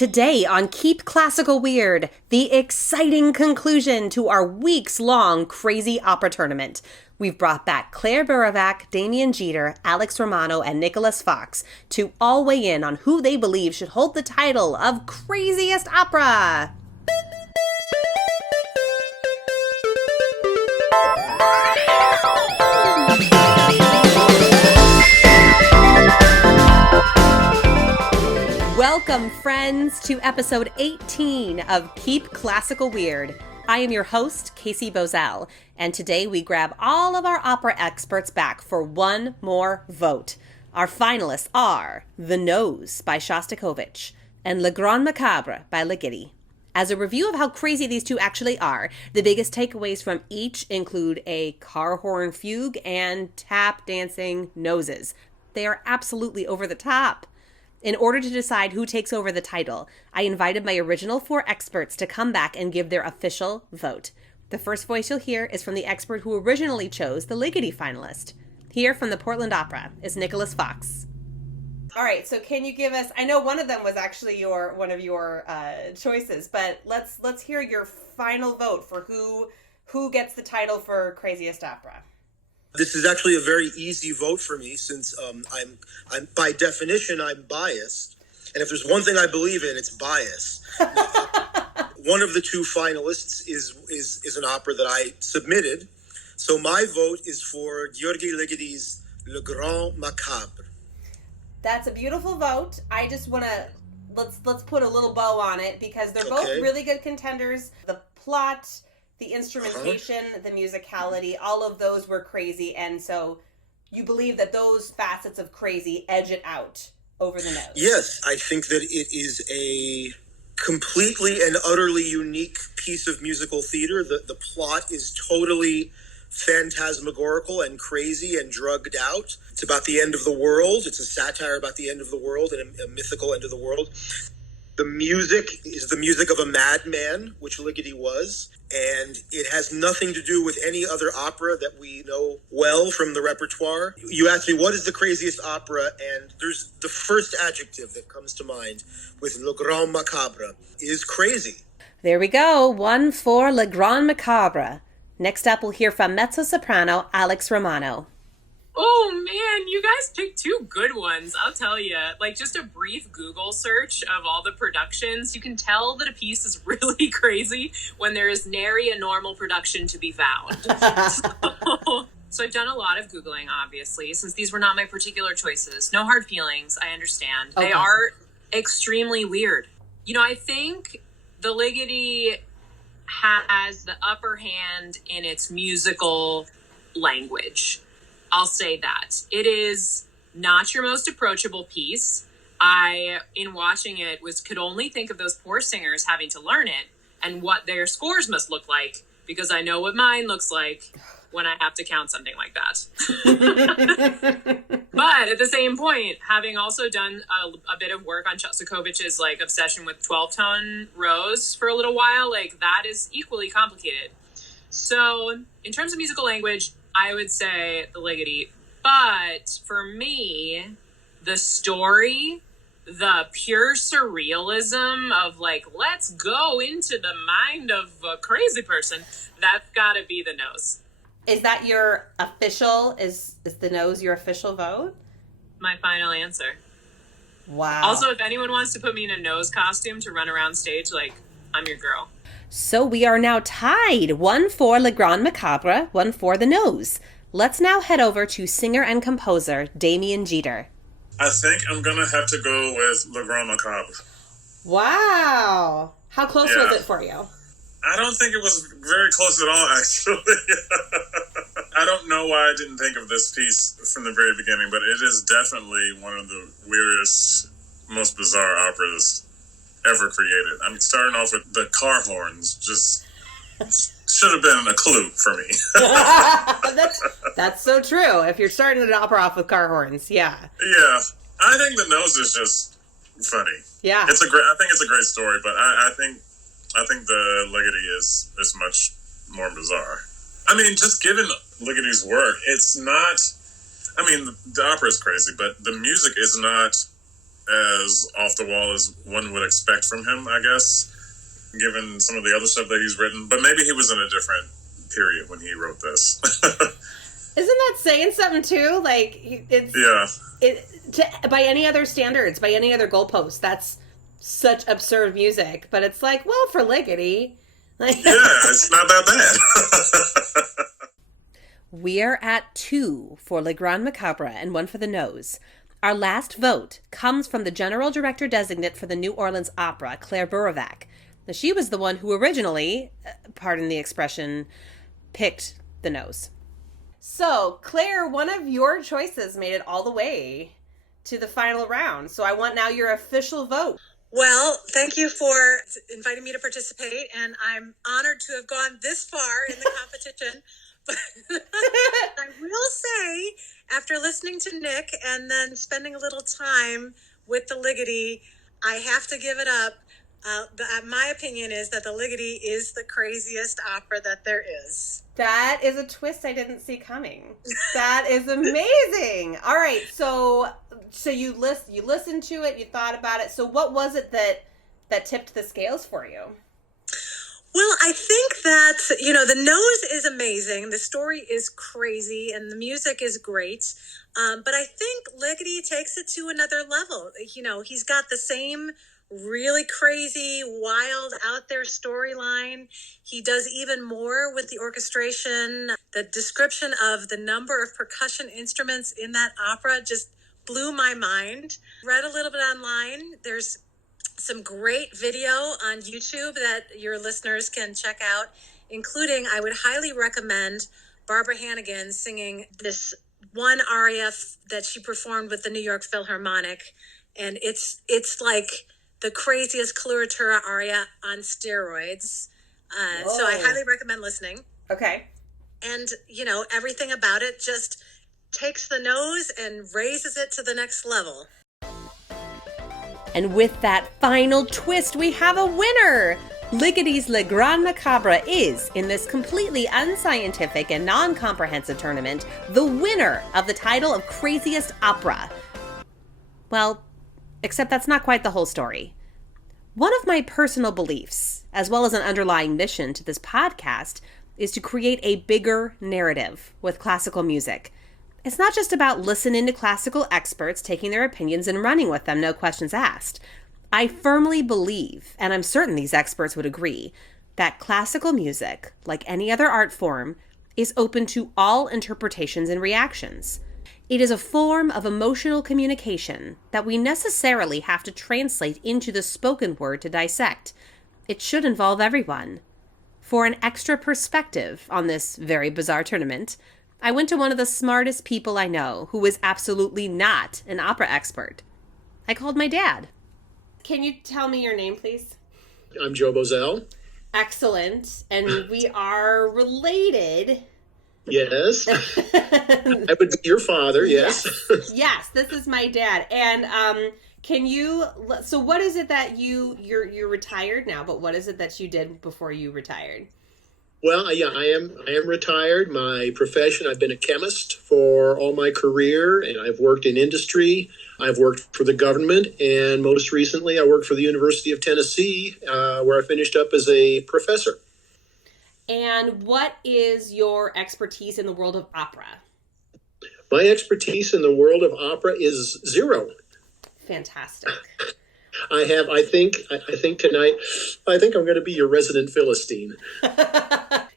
Today on Keep Classical Weird, the exciting conclusion to our weeks-long crazy opera tournament. We've brought back Claire Buravac, Damien Jeter, Alex Romano, and Nicholas Fox to all weigh in on who they believe should hold the title of Craziest Opera. Welcome, friends, to episode 18 of Keep Classical Weird. I am your host, Casey Bozell, and today we grab all of our opera experts back for one more vote. Our finalists are The Nose by Shostakovich and Le Grand Macabre by Ligeti. As a review of how crazy these two actually are, the biggest takeaways from each include a car horn fugue and tap dancing noses. They are absolutely over the top. In order to decide who takes over the title, I invited my original four experts to come back and give their official vote. The first voice you'll hear is from the expert who originally chose the Ligeti finalist. Here from the Portland Opera is Nicholas Fox. All right, so can you give us, I know one of them was actually one of your choices, but let's hear your final vote for who gets the title for Craziest Opera. This is actually a very easy vote for me since I'm by definition I'm biased, and if there's one thing I believe in, it's bias. One of the two finalists is an opera that I submitted, so my vote is for György Ligeti's Le Grand Macabre. That's a beautiful vote. I just want to let's put a little bow on it because they're both really good contenders. The plot, the instrumentation, the musicality, all of those were crazy. And so you believe that those facets of crazy edge it out over The Nose. Yes, I think that it is a completely and utterly unique piece of musical theater. The plot is totally phantasmagorical and crazy and drugged out. It's about the end of the world. It's a satire about the end of the world and a mythical end of the world. The music is the music of a madman, which Ligeti was, and it has nothing to do with any other opera that we know well from the repertoire. You asked me, what is the craziest opera? And there's the first adjective that comes to mind with Le Grand Macabre is crazy. There we go. 1 for Le Grand Macabre. Next up, we'll hear from mezzo-soprano Alex Romano. Oh man, you guys picked two good ones, I'll tell you. Like, just a brief Google search of all the productions, you can tell that a piece is really crazy when there is nary a normal production to be found. So I've done a lot of Googling, obviously, since these were not my particular choices. No hard feelings, I understand. Okay. They are extremely weird. You know, I think the Ligeti has the upper hand in its musical language. I'll say that. It is not your most approachable piece. In watching it, could only think of those poor singers having to learn it and what their scores must look like, because I know what mine looks like when I have to count something like that. But at the same point, having also done a bit of work on Shostakovich's obsession with 12-tone rows for a little while, that is equally complicated. So in terms of musical language, I would say the Ligeti. But for me, the story, the pure surrealism of let's go into the mind of a crazy person, that's got to be The Nose. Is that your official, is The Nose your official vote? My final answer. Wow. Also, if anyone wants to put me in a nose costume to run around stage, I'm your girl. So we are now tied. 1 for Le Grand Macabre, 1 for The Nose. Let's now head over to singer and composer Damien Jeter. I think I'm going to have to go with Le Grand Macabre. Wow. How close was it for you? I don't think it was very close at all, actually. I don't know why I didn't think of this piece from the very beginning, but it is definitely one of the weirdest, most bizarre operas ever created. I mean, starting off with the car horns just should have been a clue for me. That's so true. If you're starting an opera off with car horns, yeah. Yeah. I think The Nose is just funny. Yeah. I think it's a great story, but I think the Ligeti is much more bizarre. I mean, just given Ligeti's work, it's not, I mean, the opera is crazy, but the music is not as off the wall as one would expect from him, I guess, given some of the other stuff that he's written. But maybe he was in a different period when he wrote this. Isn't that saying something too? Like, it's by any other standards, by any other goalposts, that's such absurd music. But it's like, well, for Ligeti, like, it's not that bad. We're at 2 for Le Grand Macabre and 1 for the nose. Our last vote comes from the General Director Designate for the New Orleans Opera, Claire Buravac. Now, she was the one who originally, pardon the expression, picked the nose. So, Claire, one of your choices made it all the way to the final round. So I want now your official vote. Well, thank you for inviting me to participate, and I'm honored to have gone this far in the competition. But I will say, after listening to Nick and then spending a little time with the Ligeti, I have to give it up. My opinion is that the Ligeti is the craziest opera that there is. That is a twist I didn't see coming. That is amazing. All right, so you listened to it, you thought about it. So what was it that tipped the scales for you? Well, I think that, the nose is amazing. The story is crazy and the music is great. But I think Ligeti takes it to another level. He's got the same really crazy, wild, out there storyline. He does even more with the orchestration. The description of the number of percussion instruments in that opera just blew my mind. Read a little bit online. There's some great video on YouTube that your listeners can check out, including, I would highly recommend Barbara Hannigan singing this one aria that she performed with the New York Philharmonic. And it's like the craziest coloratura aria on steroids. So I highly recommend listening. Okay. And, everything about it just takes the nose and raises it to the next level. And with that final twist, we have a winner! Ligeti's Le Grand Macabre is, in this completely unscientific and non-comprehensive tournament, the winner of the title of Craziest Opera. Well, except that's not quite the whole story. One of my personal beliefs, as well as an underlying mission to this podcast, is to create a bigger narrative with classical music. It's not just about listening to classical experts, taking their opinions and running with them, no questions asked. I firmly believe, and I'm certain these experts would agree, that classical music, like any other art form, is open to all interpretations and reactions. It is a form of emotional communication that we necessarily have to translate into the spoken word to dissect. It should involve everyone. For an extra perspective on this very bizarre tournament, I went to one of the smartest people I know who is absolutely not an opera expert. I called my dad. Can you tell me your name, please? I'm Joe Bozell. Excellent. And we are related. Yes. I would be your father, yes. Yes, this is my dad. And so what is it that you're retired now, but what is it that you did before you retired? Well, yeah, I am retired. My profession, I've been a chemist for all my career, and I've worked in industry. I've worked for the government, and most recently I worked for the University of Tennessee, where I finished up as a professor. And what is your expertise in the world of opera? My expertise in the world of opera is zero. Fantastic. I think tonight, I think I'm going to be your resident Philistine.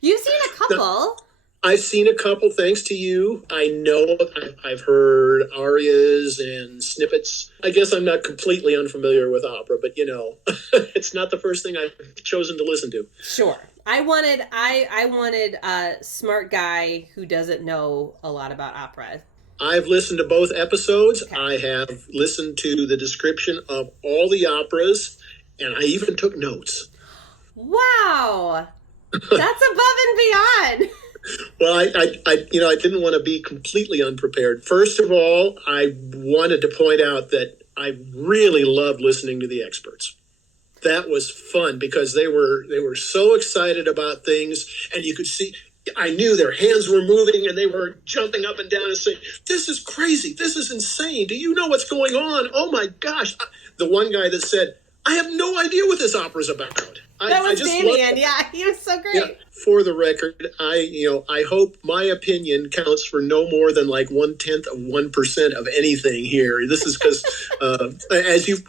You've seen a couple. I've seen a couple, thanks to you. I know I've heard arias and snippets. I guess I'm not completely unfamiliar with opera, but it's not the first thing I've chosen to listen to. Sure. I wanted a smart guy who doesn't know a lot about opera. I've listened to both episodes. Okay. I have listened to the description of all the operas, and I even took notes. Wow. That's above and beyond. Well, I didn't want to be completely unprepared. First of all, I wanted to point out that I really loved listening to the experts. That was fun because they were so excited about things, and you could see I knew their hands were moving and they were jumping up and down and saying, "This is crazy. This is insane. Do you know what's going on? Oh my gosh." The one guy that said, "I have no idea what this opera is about." That was Damien. Yeah, he was so great. Yeah, for the record, I hope my opinion counts for no more than like 0.1% of anything here. This is because, as you've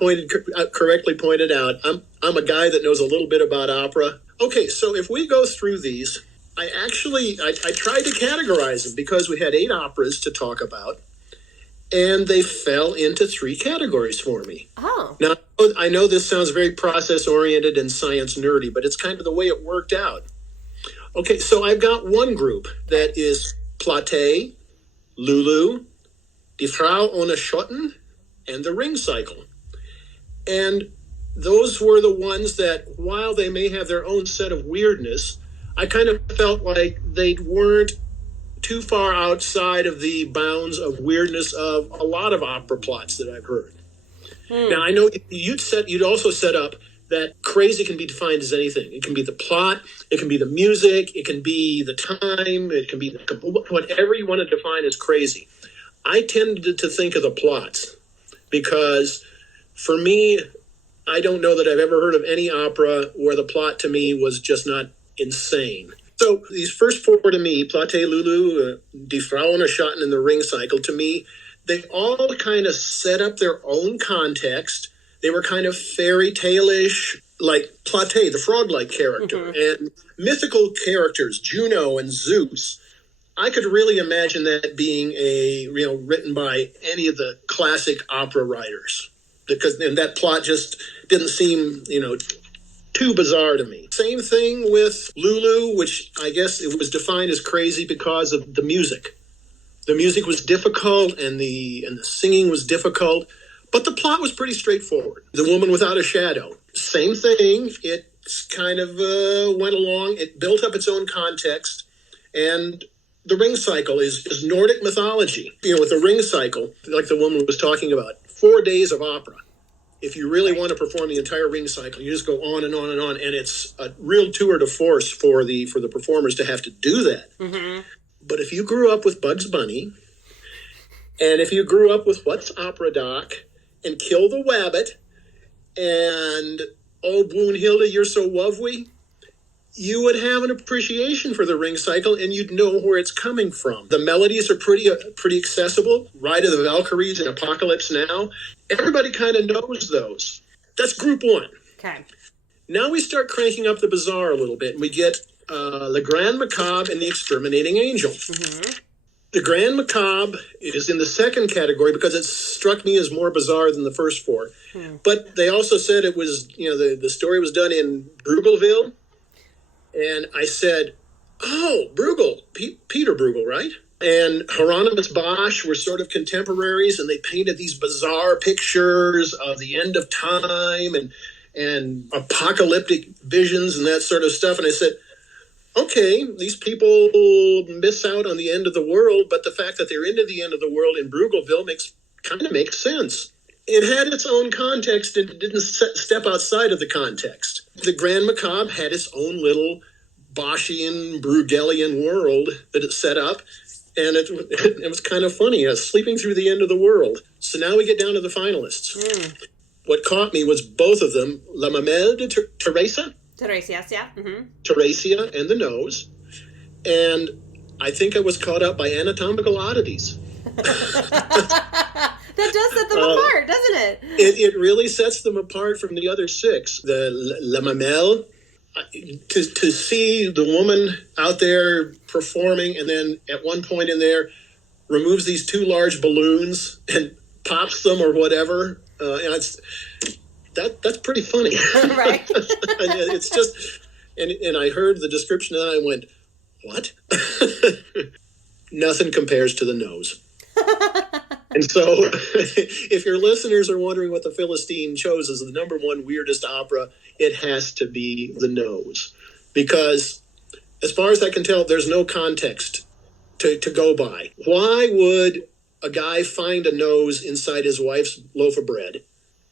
correctly pointed out, I'm a guy that knows a little bit about opera. Okay, so if we go through these, I tried to categorize them because we had 8 operas to talk about, and they fell into 3 categories for me. Oh. Now, I know this sounds very process-oriented and science nerdy, but it's kind of the way it worked out. Okay, so I've got one group that is Platé, Lulu, Die Frau ohne Schotten, and the Ring Cycle. And those were the ones that, while they may have their own set of weirdness, I kind of felt like they weren't too far outside of the bounds of weirdness of a lot of opera plots that I've heard. Now, I know you'd also set up that crazy can be defined as anything. It can be the plot, it can be the music, it can be the time, it can be whatever you want to define as crazy. I tended to think of the plots because, for me, I don't know that I've ever heard of any opera where the plot to me was just not insane. So these first 4 to me, Platé, Lulu, Die Frau ohne Schotten, and the Ring Cycle, to me, they all kind of set up their own context. They were kind of fairy tale-ish, like Platé, the frog-like character, and mythical characters, Juno and Zeus. I could really imagine that being written by any of the classic opera writers, because then that plot just didn't seem, too bizarre to me. Same thing with Lulu, which I guess it was defined as crazy because of the music. The music was difficult and the singing was difficult, but the plot was pretty straightforward. The Woman Without a Shadow, same thing. It kind of went along. It built up its own context, and the Ring Cycle is Nordic mythology. With the Ring Cycle, like the woman was talking about, 4 days of opera. If you really want to perform the entire Ring Cycle, you just go on and on and on, and it's a real tour de force for the performers to have to do that. Mm-hmm. But if you grew up with Bugs Bunny, and if you grew up with What's Opera Doc, and Kill the Wabbit, and Oh Brunhilde, You're So Lovely, you would have an appreciation for the Ring Cycle, and you'd know where it's coming from. The melodies are pretty accessible. Ride of the Valkyries and Apocalypse Now. Everybody kind of knows those. That's group 1. Okay. Now we start cranking up the bizarre a little bit, and we get Le Grand Macabre and the Exterminating Angel. Mm-hmm. The Grand Macabre is in the second category because it struck me as more bizarre than the first 4. But they also said it was, the story was done in Bruegelville. And I said, "Oh, Bruegel, Peter Bruegel, right?" And Hieronymus Bosch were sort of contemporaries, and they painted these bizarre pictures of the end of time and apocalyptic visions and that sort of stuff. And I said, okay, these people miss out on the end of the world, but the fact that they're into the end of the world in Bruegelville kind of makes sense. It had its own context and it didn't step outside of the context. The Grand Macabre had its own little Boschian, Bruegelian world that it set up, and it was kind of funny, sleeping through the end of the world. So now we get down to the finalists. What caught me was both of them, La Mamelle de Teresa. Teresa, yeah. Mm-hmm. Teresia and the Nose. And I think I was caught up by Anatomical Oddities. That does set them apart, doesn't it? It really sets them apart from the other 6. The La Mamelle, to see the woman out there performing, and then at one point in there removes these 2 large balloons and pops them or whatever. And that's pretty funny. Right. And it's just, and I heard the description and I went, what? Nothing compares to the Nose. And so if your listeners are wondering what the Philistine chose as the number 1 weirdest opera, it has to be the Nose. Because as far as I can tell, there's no context to go by. Why would a guy find a nose inside his wife's loaf of bread?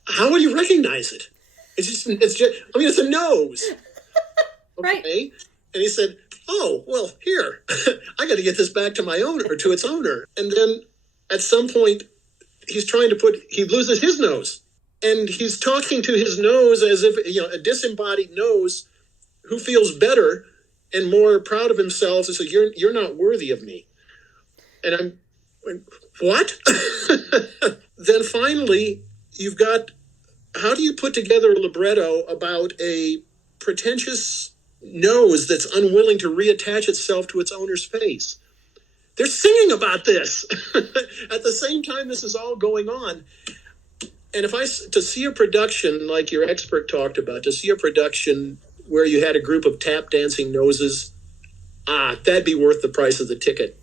How would you recognize it? It's just, it's a nose. Okay. Right. And he said, oh, well, here, I got to get this back to my owner or to its owner. And then at some point, he loses his nose. And he's talking to his nose as if, a disembodied nose who feels better and more proud of himself. And so you're not worthy of me. And I'm like, what? Then finally, you've got, how do you put together a libretto about a pretentious nose that's unwilling to reattach itself to its owner's face? They're singing about this at the same time this is all going on. And to see a production like your expert talked about, to see a production where you had a group of tap dancing noses, that'd be worth the price of the ticket.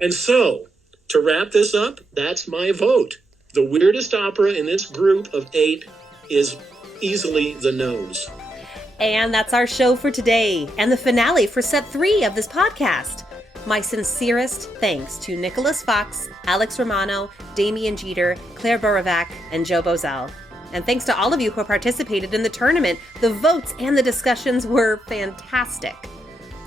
And so, to wrap this up, that's my vote. The weirdest opera in this group of 8 is easily The Nose. And that's our show for today, and the finale for set 3 of this podcast. My sincerest thanks to Nicholas Fox, Alex Romano, Damian Jeter, Claire Borovac, and Joe Bozell. And thanks to all of you who participated in the tournament. The votes and the discussions were fantastic.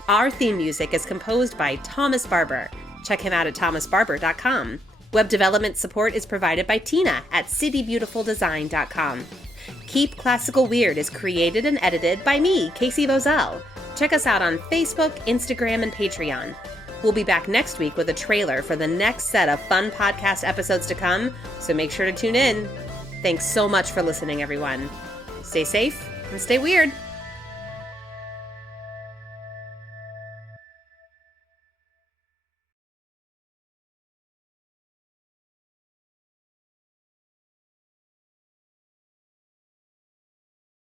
Our theme music is composed by Thomas Barber. Check him out at thomasbarber.com. Web development support is provided by Tina at citybeautifuldesign.com. Keep Classical Weird is created and edited by me, Casey Bozell. Check us out on Facebook, Instagram, and Patreon. We'll be back next week with a trailer for the next set of fun podcast episodes to come, so make sure to tune in. Thanks so much for listening, everyone. Stay safe and stay weird.